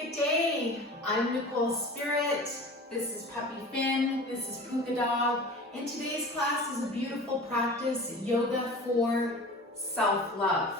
Good day, I'm Nicole Spirit, this is Puppy Finn, this is Puka Dog, and today's class is a beautiful practice, yoga for self-love.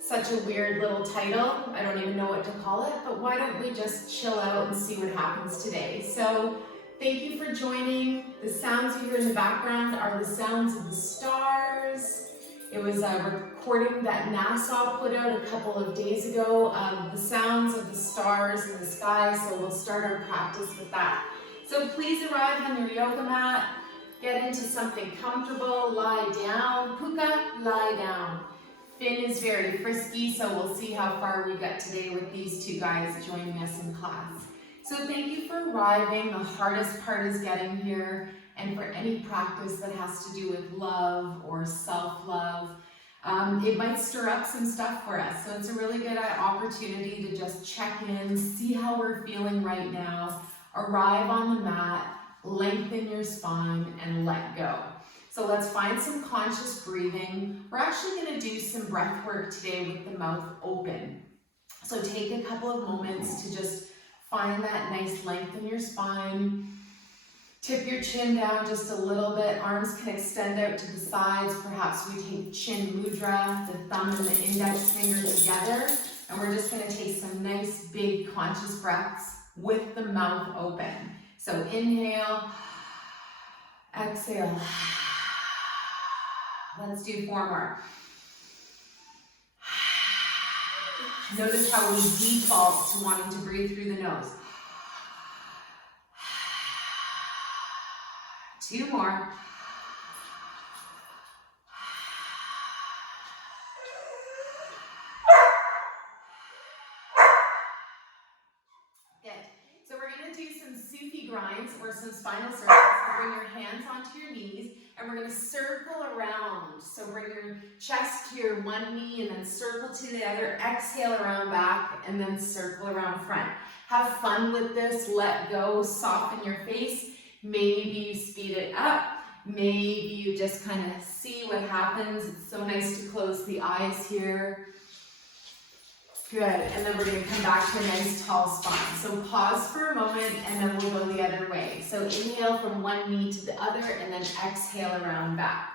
Such a weird little title, I don't even know what to call it, but why don't we just chill out and see what happens today. So, thank you for joining. The sounds you hear in the background are the sounds of the stars. It was a recording that NASA put out a couple of days ago of the sounds of the stars in the sky, so we'll start our practice with that. So please arrive on your yoga mat, get into something comfortable, lie down. Puka, lie down. Finn is very frisky, so we'll see how far we get today with these two guys joining us in class. So thank you for arriving. The hardest part is getting here. And for any practice that has to do with love or self-love, it might stir up some stuff for us. So it's a really good opportunity to just check in, see how we're feeling right now, arrive on the mat, lengthen your spine, and let go. So let's find some conscious breathing. We're actually going to do some breath work today with the mouth open. So take a couple of moments to just find that nice length in your spine. Tip your chin down just a little bit. Arms can extend out to the sides. Perhaps we take chin mudra, the thumb and the index finger together. And we're just going to take some nice, big, conscious breaths with the mouth open. So inhale, exhale. Let's do 4 more. Notice how we default to wanting to breathe through the nose. 2 more. Good. So we're going to do some Sufi grinds or some spinal circles. So bring your hands onto your knees and we're going to circle around. So bring your chest to your one knee and then circle to the other. Exhale around back and then circle around front. Have fun with this. Let go. Soften your face. Maybe you speed it up, maybe you just kind of see what happens. It's so nice to close the eyes here. Good, and then we're going to come back to a nice tall spine. So pause for a moment and then we'll go the other way. So inhale from one knee to the other and then exhale around back.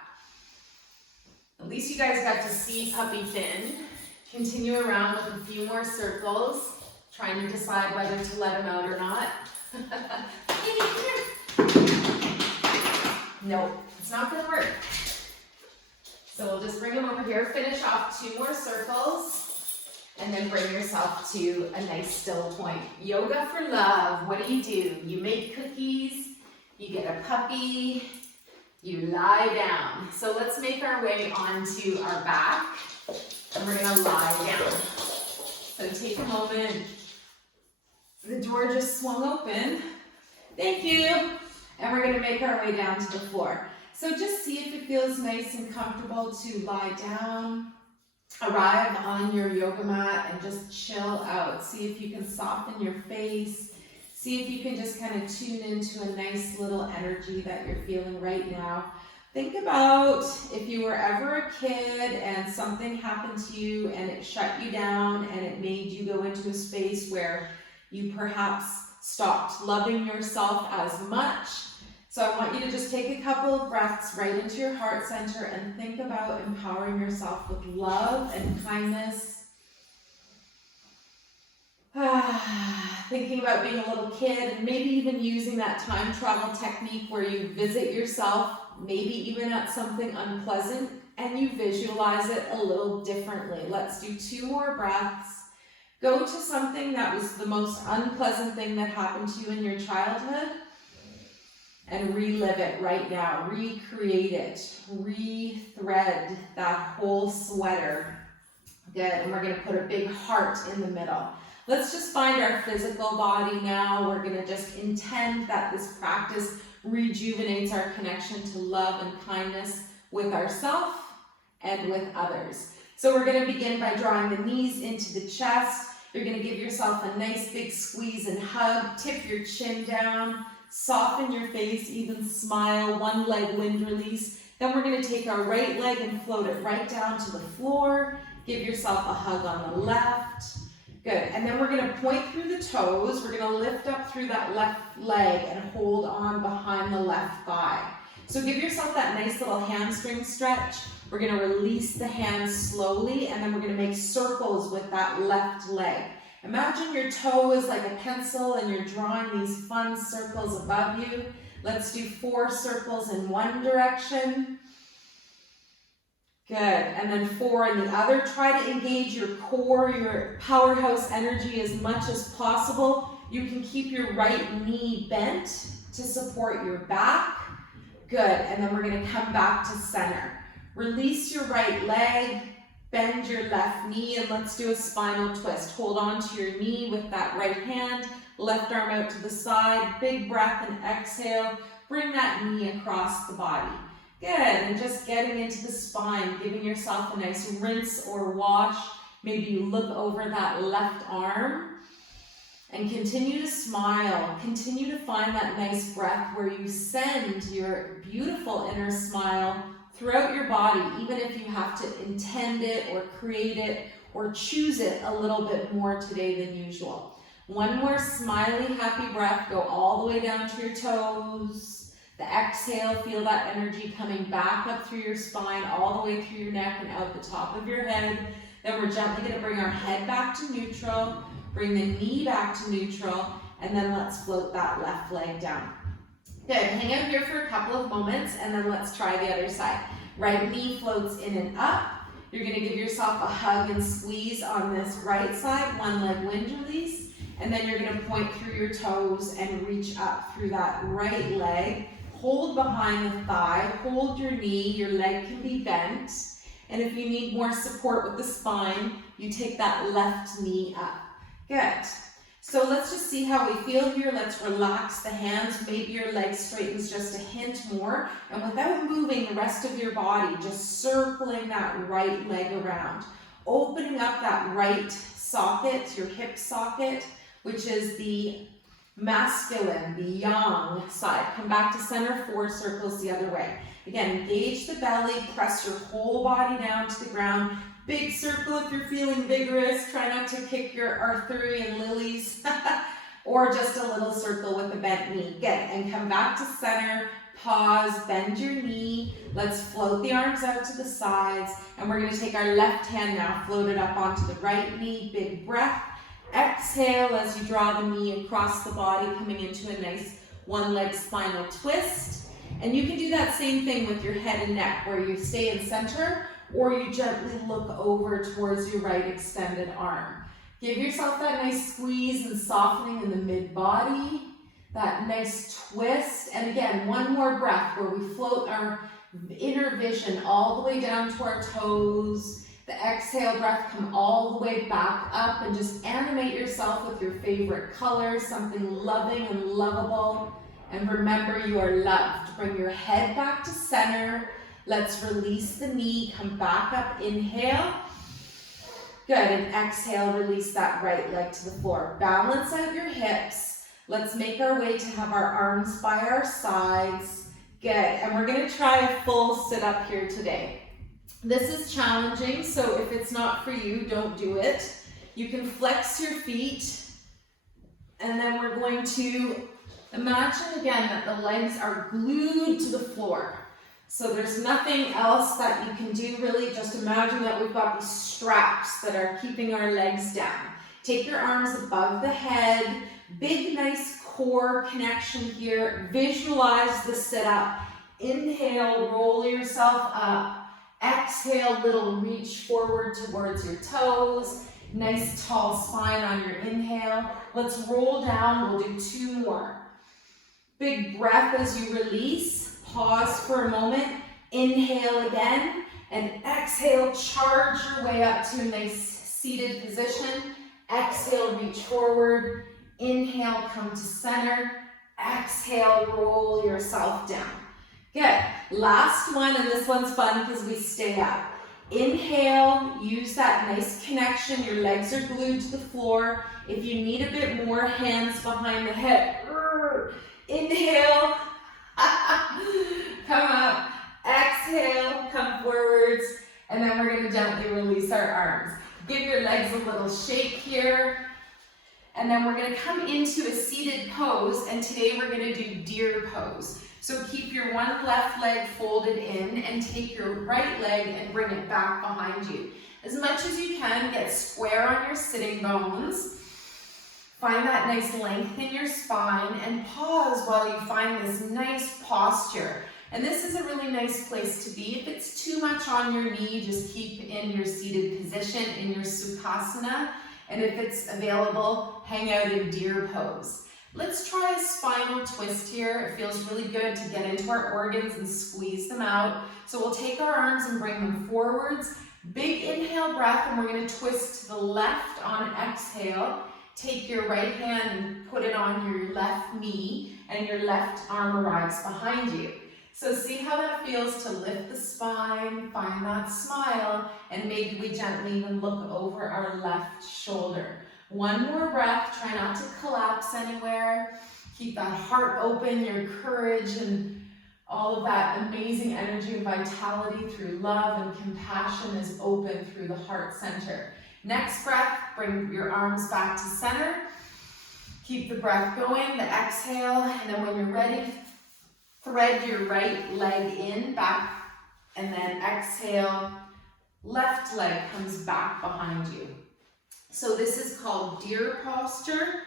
At least you guys got to see Puppy Finn. Continue around with a few more circles, trying to decide whether to let him out or not. No, it's not going to work. So we'll just bring him over here, finish off 2 more circles, and then bring yourself to a nice still point. Yoga for love. What do? You make cookies, you get a puppy, you lie down. So let's make our way onto our back, and we're going to lie down. So take a moment. The door just swung open. Thank you. And we're going to make our way down to the floor. So just see if it feels nice and comfortable to lie down. Arrive on your yoga mat and just chill out. See if you can soften your face. See if you can just kind of tune into a nice little energy that you're feeling right now. Think about if you were ever a kid and something happened to you and it shut you down and it made you go into a space where you perhaps stopped loving yourself as much. So I want you to just take a couple of breaths right into your heart center and think about empowering yourself with love and kindness. Thinking about being a little kid and maybe even using that time travel technique where you visit yourself, maybe even at something unpleasant, and you visualize it a little differently. Let's do 2 more breaths. Go to something that was the most unpleasant thing that happened to you in your childhood and relive it right now. Recreate it. Rethread that whole sweater. Good. And we're going to put a big heart in the middle. Let's just find our physical body now. We're going to just intend that this practice rejuvenates our connection to love and kindness with ourselves and with others. So we're going to begin by drawing the knees into the chest. You're going to give yourself a nice big squeeze and hug. Tip your chin down. Soften your face, even smile. 1 leg wind release. Then we're going to take our right leg and float it right down to the floor. Give yourself a hug on the left. Good, and then we're gonna point through the toes. We're gonna lift up through that left leg and hold on behind the left thigh. So give yourself that nice little hamstring stretch. We're gonna release the hands slowly, and then we're gonna make circles with that left leg. Imagine your toe is like a pencil and you're drawing these fun circles above you. Let's do 4 circles in one direction. Good, and then 4 in the other. Try to engage your core, your powerhouse energy as much as possible. You can keep your right knee bent to support your back. Good, and then we're gonna come back to center. Release your right leg, bend your left knee, and let's do a spinal twist. Hold on to your knee with that right hand, left arm out to the side, big breath and exhale. Bring that knee across the body. Good, and just getting into the spine, giving yourself a nice rinse or wash. Maybe you look over that left arm and continue to smile. Continue to find that nice breath where you send your beautiful inner smile throughout your body, even if you have to intend it or create it or choose it a little bit more today than usual. One more smiley, happy breath. Go all the way down to your toes. The exhale, feel that energy coming back up through your spine, all the way through your neck and out the top of your head. Then we're gently going to bring our head back to neutral, bring the knee back to neutral, and then let's float that left leg down. Good, hang out here for a couple of moments, and then let's try the other side. Right knee floats in and up. You're going to give yourself a hug and squeeze on this right side, one leg lunge release, and then you're going to point through your toes and reach up through that right leg. Hold behind the thigh, hold your knee, your leg can be bent. And if you need more support with the spine, you take that left knee up. Good. So let's just see how we feel here. Let's relax the hands. Maybe your leg straightens just a hint more. And without moving the rest of your body, just circling that right leg around. Opening up that right socket, your hip socket, which is the masculine, the yang side. Come back to center, 4 circles the other way. Again, engage the belly, press your whole body down to the ground. Big circle if you're feeling vigorous. Try not to kick your Arthurian lilies. Or just a little circle with a bent knee. Good, and come back to center. Pause, bend your knee. Let's float the arms out to the sides. And we're going to take our left hand now, float it up onto the right knee. Big breath. Exhale as you draw the knee across the body, coming into a nice one-leg spinal twist. And you can do that same thing with your head and neck, where you stay in center, or you gently look over towards your right extended arm. Give yourself that nice squeeze and softening in the mid-body, that nice twist. And again, one more breath where we float our inner vision all the way down to our toes. The exhale breath, come all the way back up and just animate yourself with your favorite color, something loving and lovable. And remember, you are loved. Bring your head back to center. Let's release the knee, come back up, inhale. Good, and exhale, release that right leg to the floor. Balance out your hips. Let's make our way to have our arms by our sides. Good, and we're gonna try a full sit up here today. This is challenging, so if it's not for you, don't do it. You can flex your feet, and then we're going to imagine again that the legs are glued to the floor. So there's nothing else that you can do really. Just imagine that we've got these straps that are keeping our legs down. Take your arms above the head. Big, nice core connection here. Visualize the sit-up. Inhale, roll yourself up. Exhale, little reach forward towards your toes. Nice tall spine on your inhale. Let's roll down. We'll do 2 more. Big breath as you release. Pause for a moment. Inhale again. And exhale, charge your way up to a nice seated position. Exhale, reach forward. Inhale, come to center. Exhale, roll yourself down. Good. Last one, and this one's fun because we stay up. Inhale, use that nice connection. Your legs are glued to the floor. If you need a bit more, hands behind the hip. Inhale. Come up. Exhale, come forwards. And then we're going to gently release our arms. Give your legs a little shake here. And then we're gonna come into a seated pose, and today we're gonna do deer pose. So keep your one left leg folded in and take your right leg and bring it back behind you. As much as you can, get square on your sitting bones. Find that nice length in your spine and pause while you find this nice posture. And this is a really nice place to be. If it's too much on your knee, just keep in your seated position in your Sukhasana. And if it's available, hang out in deer pose. Let's try a spinal twist here. It feels really good to get into our organs and squeeze them out. So we'll take our arms and bring them forwards. Big inhale breath, and we're going to twist to the left on exhale. Take your right hand and put it on your left knee, and your left arm arrives behind you. So see how that feels to lift the spine, find that smile, and maybe we gently even look over our left shoulder. One more breath, try not to collapse anywhere. Keep that heart open, your courage and all of that amazing energy and vitality through love and compassion is open through the heart center. Next breath, bring your arms back to center. Keep the breath going, the exhale, and then when you're ready, thread your right leg in, back, and then exhale, left leg comes back behind you. So this is called deer posture,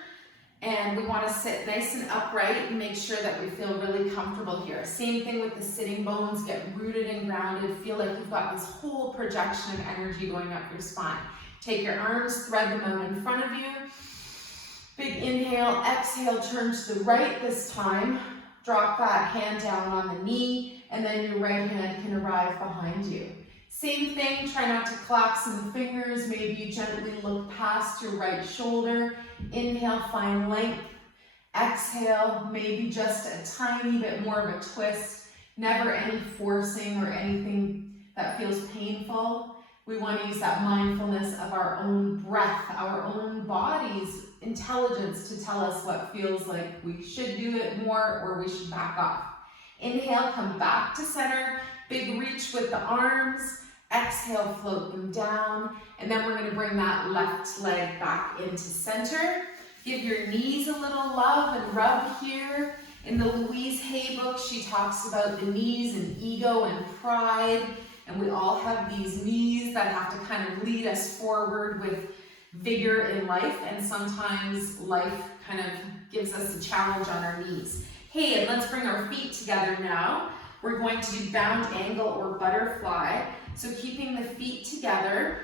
and we want to sit nice and upright and make sure that we feel really comfortable here. Same thing with the sitting bones, get rooted and grounded, feel like you've got this whole projection of energy going up your spine. Take your arms, thread them out in front of you. Big inhale, exhale, turn to the right this time. Drop that hand down on the knee, and then your right hand can arrive behind you. Same thing, try not to collapse in the fingers. Maybe you gently look past your right shoulder. Inhale, find length. Exhale, maybe just a tiny bit more of a twist. Never any forcing or anything that feels painful. We want to use that mindfulness of our own breath, our own body's intelligence to tell us what feels like we should do it more or we should back off. Inhale, come back to center. Big reach with the arms. Exhale, float them down. And then we're going to bring that left leg back into center. Give your knees a little love and rub here. In the Louise Hay book, she talks about the knees and ego and pride. And we all have these knees that have to kind of lead us forward with vigor in life. And sometimes life kind of gives us a challenge on our knees. Hey, and let's bring our feet together now. We're going to do bound angle or butterfly. So keeping the feet together.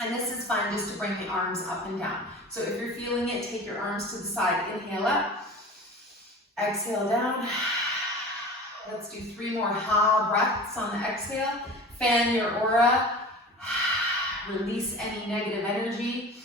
And this is fine just to bring the arms up and down. So if you're feeling it, take your arms to the side. Inhale up. Exhale down. Let's do 3 more ha breaths on the exhale. Fan your aura. Release any negative energy.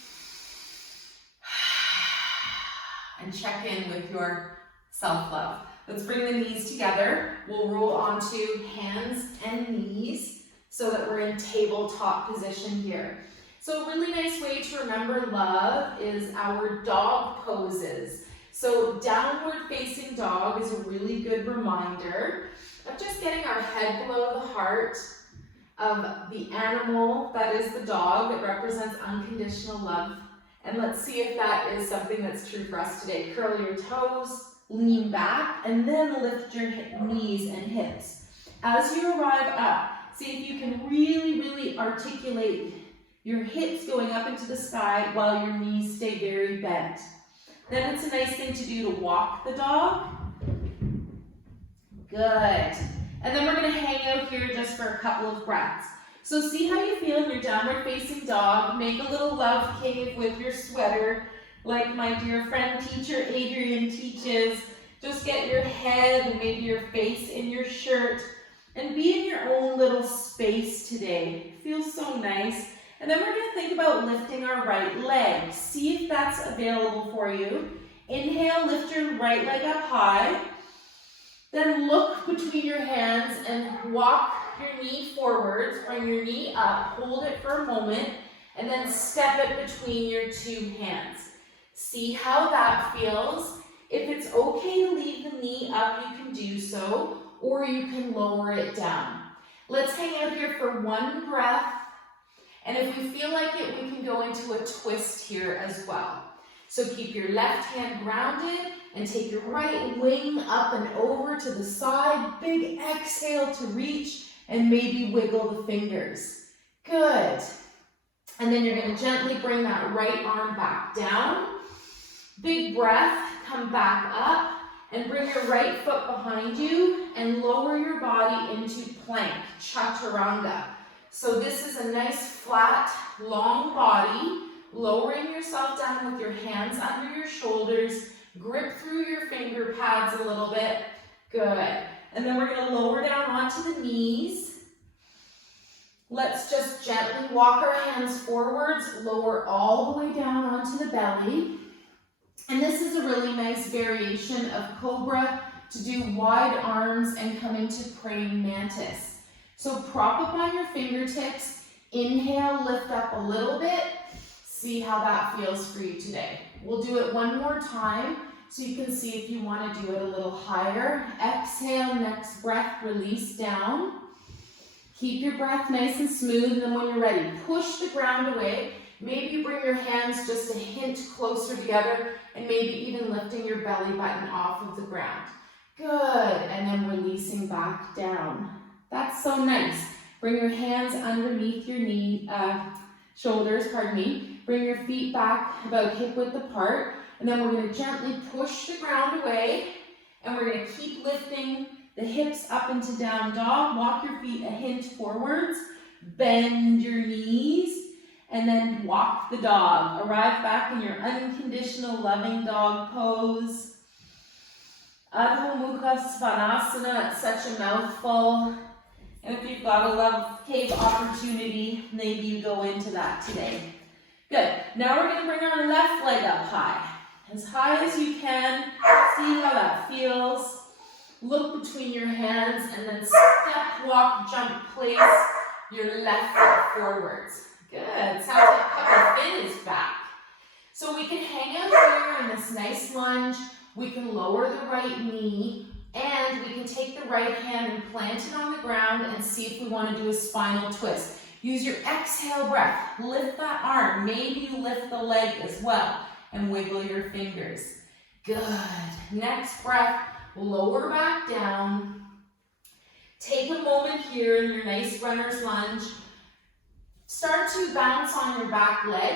And check in with your self-love. Let's bring the knees together. We'll roll onto hands and knees so that we're in tabletop position here. So a really nice way to remember love is our dog poses. So downward facing dog is a really good reminder of just getting our head below the heart of the animal that is the dog that represents unconditional love. And let's see if that is something that's true for us today. Curl your toes, lean back, and then lift your knees and hips. As you arrive up, see if you can really articulate your hips going up into the sky while your knees stay very bent. Then it's a nice thing to do to walk the dog. Good. And then we're going to hang out here just for a couple of breaths. So see how you feel in your downward facing dog. Make a little love cave with your sweater, like my dear friend teacher Adrian teaches. Just get your head and maybe your face in your shirt and be in your own little space today. It feels so nice. And then we're going to think about lifting our right leg. See if that's available for you. Inhale, lift your right leg up high. Then look between your hands and walk your knee forwards. Bring your knee up, hold it for a moment, and then step it between your 2 hands. See how that feels. If it's okay to leave the knee up, you can do so, or you can lower it down. Let's hang out here for 1 breath. And if we feel like it, we can go into a twist here as well. So keep your left hand grounded and take your right wing up and over to the side. Big exhale to reach and maybe wiggle the fingers. Good. And then you're going to gently bring that right arm back down. Big breath, come back up and bring your right foot behind you and lower your body into plank, chaturanga. So this is a nice flat, long body, lowering yourself down with your hands under your shoulders, grip through your finger pads a little bit. Good. And then we're going to lower down onto the knees. Let's just gently walk our hands forwards, lower all the way down onto the belly. And this is a really nice variation of cobra to do wide arms and come into praying mantis. So prop up on your fingertips, inhale, lift up a little bit. See how that feels for you today. We'll do it one more time so you can see if you want to do it a little higher. Exhale, next breath, release down. Keep your breath nice and smooth, and then when you're ready, push the ground away. Maybe you bring your hands just a hint closer together and maybe even lifting your belly button off of the ground. Good, and then releasing back down. That's so nice. Bring your hands underneath your shoulders, Bring your feet back about hip width apart, and then we're going to gently push the ground away, and we're going to keep lifting the hips up into down dog. Walk your feet a hint forwards, bend your knees, and then walk the dog. Arrive back in your unconditional loving dog pose. Adho Mukha Svanasana, it's such a mouthful. And if you've got a love cave opportunity, maybe you go into that today. Good. Now we're going to bring our left leg up high as you can. See how that feels. Look between your hands and then step, walk, jump, place your left foot forwards. Good. Sounds like Puppy Finn is back. So we can hang out here in this nice lunge. We can lower the right knee and we can take the right hand and plant it on the ground and see if we want to do a spinal twist. Use your exhale breath. Lift that arm. Maybe you lift the leg as well and wiggle your fingers. Good. Next breath. Lower back down. Take a moment here in your nice runner's lunge. Start to bounce on your back leg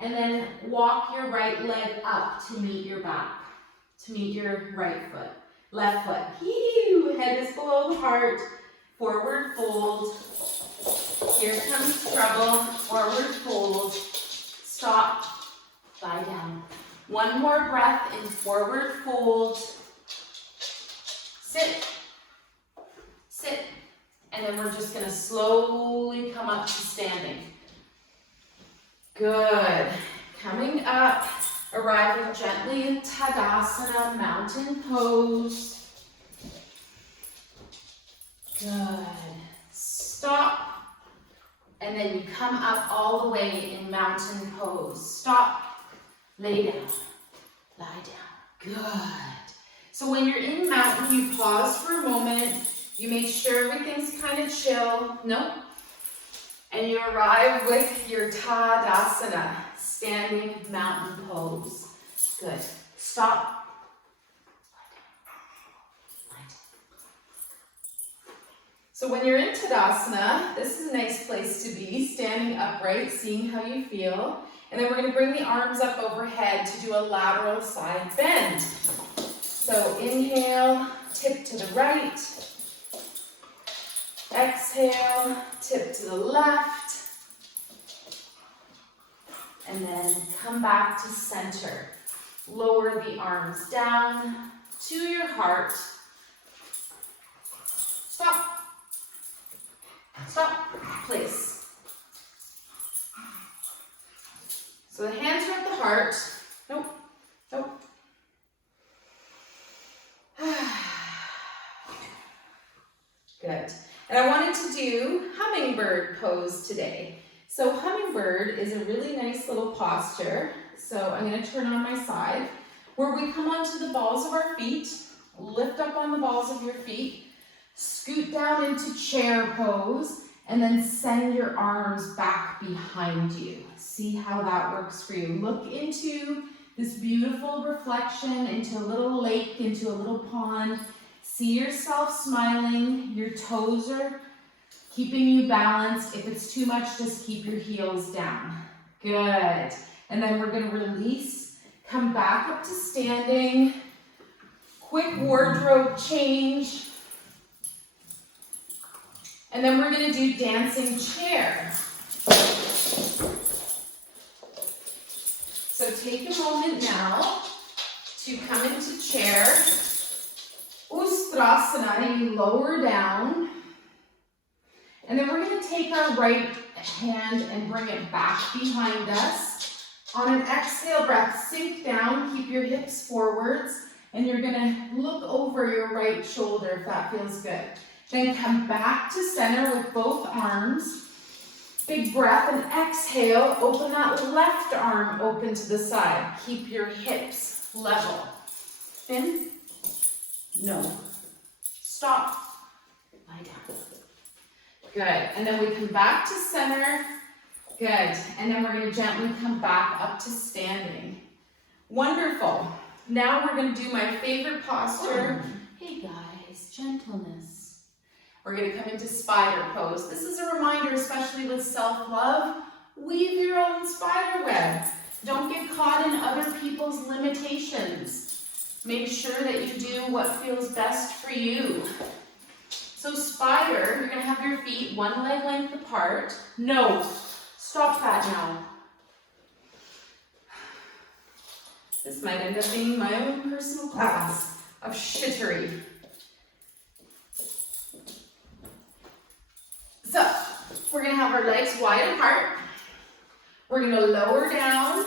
and then walk your right leg up to meet your back, to meet your right foot, left foot. Head is below the heart, forward fold. Here comes trouble, forward fold. Stop, lie down. One more breath in forward fold. Sit, sit, and then we're just going to slowly come up to standing. Good. Coming up, arriving gently in Tadasana, mountain pose. Good. Stop, and then you come up all the way in mountain pose. Stop, lay down, lie down. Good. So when you're in mountain, you pause for a moment, you make sure everything's kind of chill, and you arrive with your Tadasana, standing mountain pose. Good. Stop. So when you're in Tadasana, this is a nice place to be, standing upright, seeing how you feel. And then we're going to bring the arms up overhead to do a lateral side bend. So inhale, tip to the right. Exhale, tip to the left. And then come back to center. Lower the arms down to your heart. Stop. Stop. Place. So the hands are at the heart. Nope. Nope. Good. And I wanted to do hummingbird pose today. So hummingbird is a really nice little posture. So I'm going to turn on my side where we come onto the balls of our feet, lift up on the balls of your feet, scoot down into chair pose, And then send your arms back behind you. See how that works for you. Look into this beautiful reflection, into a little lake, into a little pond. See yourself smiling. Your toes are keeping you balanced. If it's too much, just keep your heels down. Good. And then we're going to release. Come back up to standing. Quick wardrobe change. And then we're going to do dancing chair. So take a moment now to come into chair. Ustrasana, you lower down. And then we're going to take our right hand and bring it back behind us. On an exhale breath, sink down, keep your hips forwards, and you're going to look over your right shoulder if that feels good. Then come back to center with both arms. Big breath and exhale. Open that left arm open to the side. Keep your hips level. Finn? No. Stop. Lie down. Good. And then we come back to center. Good. And then we're going to gently come back up to standing. Wonderful. Now we're going to do my favorite posture. Hey guys, gentleness. We're going to come into spider pose. This is a reminder, especially with self-love, weave your own spider web. Don't get caught in other people's limitations. Make sure that you do what feels best for you. So spider, you're going to have your feet one leg length apart. No, stop that now. This might end up being my own personal class of shittery. So, we're going to have our legs wide apart. We're going to lower down.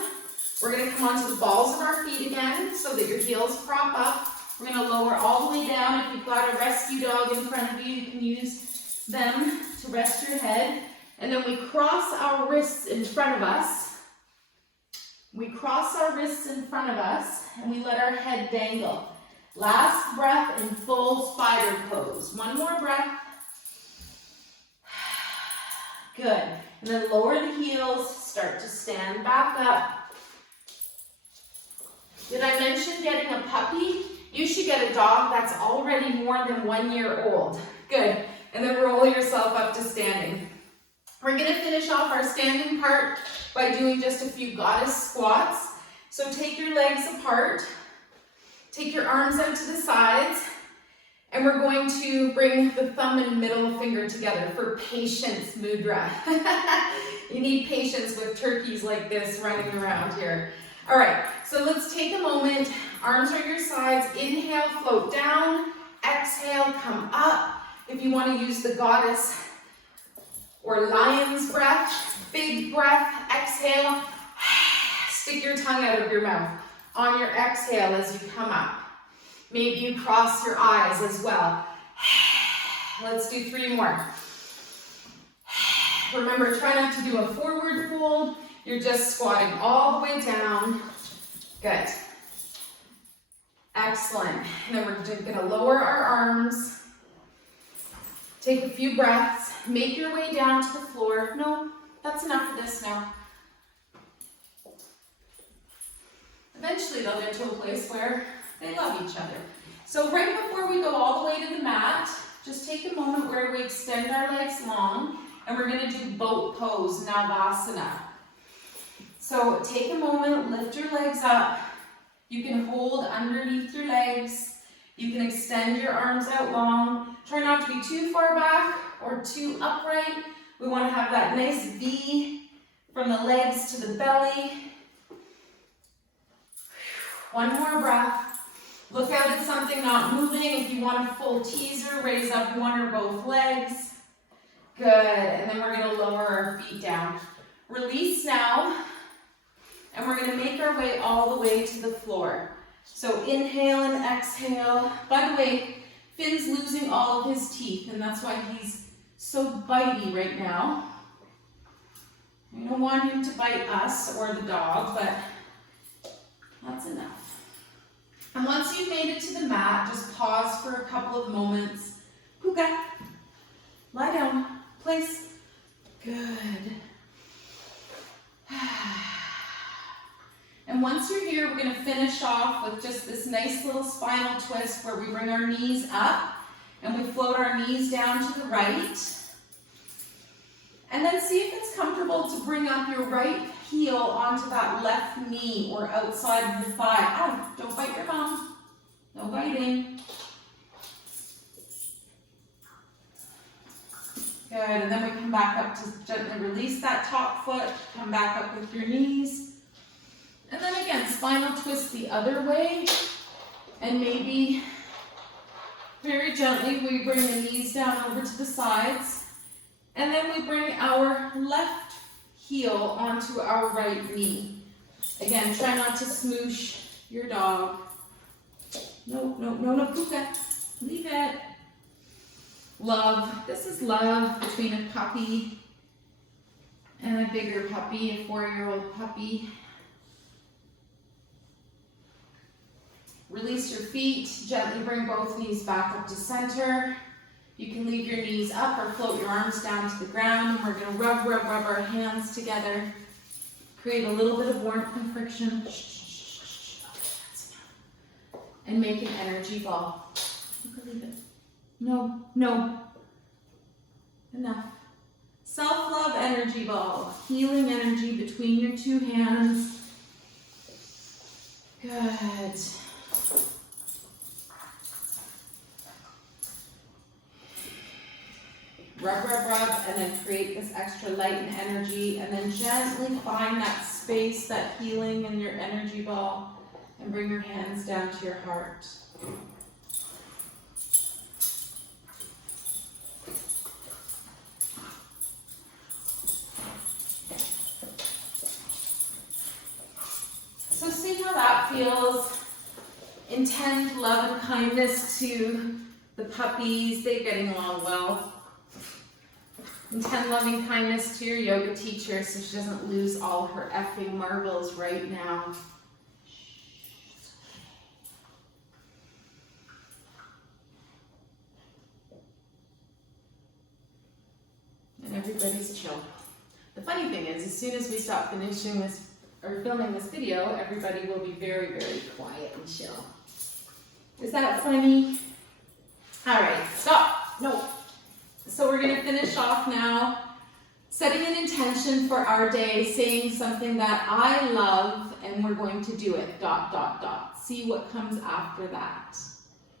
We're going to come onto the balls of our feet again so that your heels prop up. We're going to lower all the way down. If you've got a rescue dog in front of you, you can use them to rest your head. And then we cross our wrists in front of us. We cross our wrists in front of us and we let our head dangle. Last breath in full spider pose. One more breath. Good. And then lower the heels, start to stand back up. Did I mention getting a puppy? You should get a dog that's already more than 1 year old. Good. And then roll yourself up to standing. We're going to finish off our standing part by doing just a few goddess squats. So take your legs apart, take your arms out to the sides, and we're going to bring the thumb and middle finger together for patience mudra. You need patience with turkeys like this running around here. All right, so let's take a moment. Arms are your sides. Inhale, float down. Exhale, come up. If you want to use the goddess or lion's breath, big breath, exhale. Stick your tongue out of your mouth. On your exhale as you come up. Maybe you cross your eyes as well. Let's do 3 more. Remember, try not to do a forward fold. You're just squatting all the way down. Good. Excellent. And then we're going to lower our arms. Take a few breaths. Make your way down to the floor. No, that's enough for this now. Eventually they'll get to a place where they love each other. So right before we go all the way to the mat, just take a moment where we extend our legs long, and we're going to do boat pose, Navasana. So take a moment, lift your legs up. You can hold underneath your legs. You can extend your arms out long. Try not to be too far back or too upright. We want to have that nice V from the legs to the belly. One more breath. Look out at something not moving. If you want a full teaser, raise up one or both legs. Good. And then we're going to lower our feet down. Release now. And we're going to make our way all the way to the floor. So inhale and exhale. By the way, Finn's losing all of his teeth, and that's why he's so bitey right now. We don't want him to bite us or the dog, but that's enough. And once you've made it to the mat, just pause for a couple of moments. Puka, lie down, place. Good. And once you're here, we're going to finish off with just this nice little spinal twist where we bring our knees up and we float our knees down to the right. And then see if it's comfortable to bring up your right heel onto that left knee or outside of the thigh. Oh, don't bite your mom. No biting. Good, and then we come back up to gently release that top foot, come back up with your knees. And then again, spinal twist the other way. And maybe very gently we bring the knees down over to the sides. And then we bring our left heel onto our right knee. Again, try not to smoosh your dog. No, Puka. Leave it. Love. This is love between a puppy and a bigger puppy, a 4-year-old puppy. Release your feet. Gently bring both knees back up to center. You can leave your knees up or float your arms down to the ground. And we're going to rub our hands together. Create a little bit of warmth and friction. And make an energy ball. You can leave it. No. Enough. Self-love energy ball. Healing energy between your two hands. Good. Rub, and then create this extra light and energy, and then gently find that space, that healing in your energy ball, and bring your hands down to your heart. So see how that feels. Intend love and kindness to the puppies. They're getting along well. Intend loving kindness to your yoga teacher so she doesn't lose all her effing marbles right now. And everybody's chill. The funny thing is, as soon as we stop finishing this or filming this video, everybody will be very, very quiet and chill. Is that funny? All right, stop. No. So we're going to finish off now, setting an intention for our day, saying something that I love, and we're going to do it, ... See what comes after that.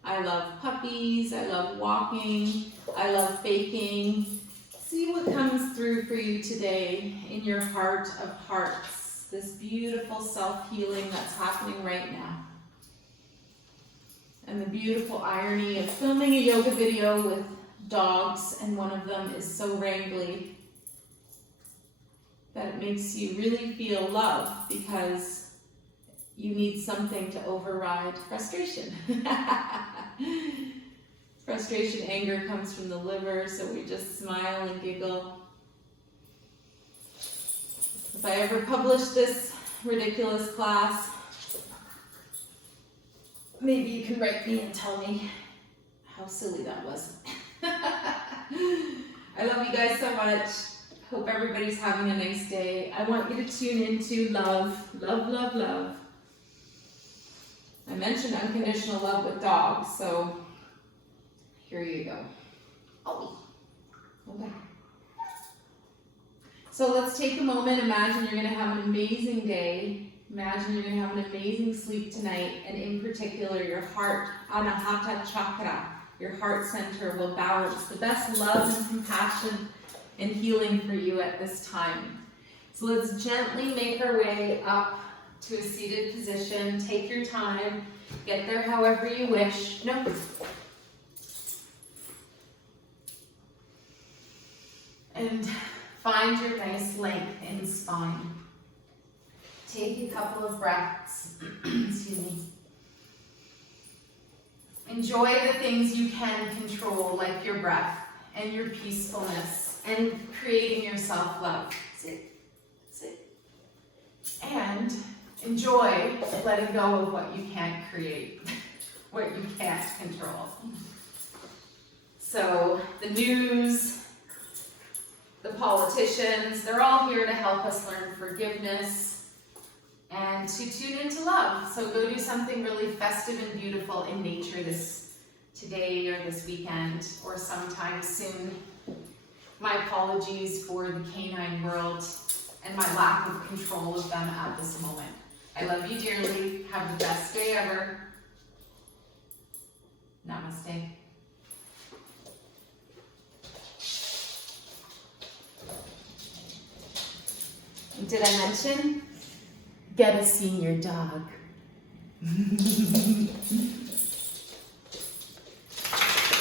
I love puppies, I love walking, I love baking. See what comes through for you today in your heart of hearts, this beautiful self-healing that's happening right now. And the beautiful irony of filming a yoga video with dogs, and one of them is so wrangly that it makes you really feel love because you need something to override frustration. Frustration, anger comes from the liver, so we just smile and giggle. If I ever publish this ridiculous class, maybe you can write me and tell me how silly that was. I love you guys so much. Hope everybody's having a nice day. I want you to tune into love. I mentioned unconditional love with dogs, so here you go. Oh, okay. So let's take a moment. Imagine you're going to have an amazing day. Imagine you're going to have an amazing sleep tonight, and in particular, your heart, anahata chakra, your heart center will balance the best love and compassion and healing for you at this time. So let's gently make our way up to a seated position. Take your time. Get there however you wish. No. And find your nice length in spine. Take a couple of breaths. Excuse me. Enjoy the things you can control, like your breath and your peacefulness and creating your self-love. Sit. And enjoy letting go of what you can't create, what you can't control. So the news, the politicians, they're all here to help us learn forgiveness and to tune into love. So go do something really festive and beautiful in nature today or this weekend or sometime soon. My apologies for the canine world and my lack of control of them at this moment. I love you dearly. Have the best day ever. Namaste. Did I mention? Get a senior dog.